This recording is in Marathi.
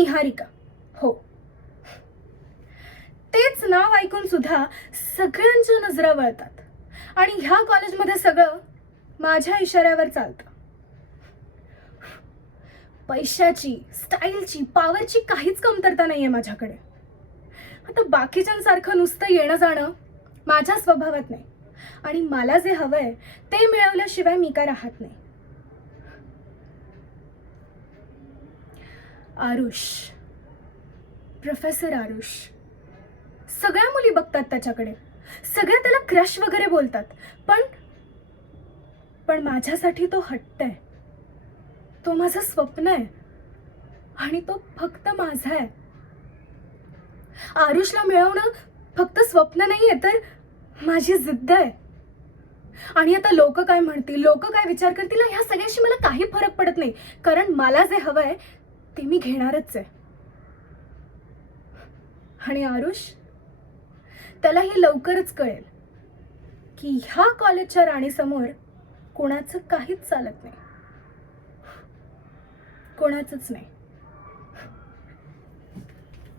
निहारिका. हो, तेच नाव ऐकून सुद्धा सगळ्यांच्या नजरा वळतात आणि ह्या कॉलेजमध्ये सगळं माझ्या इशाऱ्यावर चालतं. पैशाची, स्टाईलची, पॉवरची काहीच कमतरता नाहीये माझ्याकडे. आता बाकीच्यांसारखं नुसतं येणं जाणं माझ्या स्वभावात नाही आणि मला जे हवंय ते मिळवल्याशिवाय मी काय राहत नाही. आरुष, प्रोफेसर आरुष. सगळ्या मुली बघतात त्याच्याकडे, सगळ्या त्याला क्रश वगैरे बोलतात, पण पण माझ्यासाठी तो हट्ट आहे. तो माझं स्वप्न आहे आणि तो फक्त माझा आहे. आरुषला मिळवणं फक्त स्वप्न नाहीये, तर माझी जिद्द आहे. आणि आता लोक काय म्हणतील, लोक काय विचार करतील, ह्या सगळ्याशी मला काही फरक पडत नाही, कारण मला जे हवंय ते मी घेणारच आहे. आणि आरुष, त्याला हे लवकरच कळेल की ह्या कॉलेजच्या राणीसमोर कोणाचं काहीच चालत नाही, कोणाचंच नाही.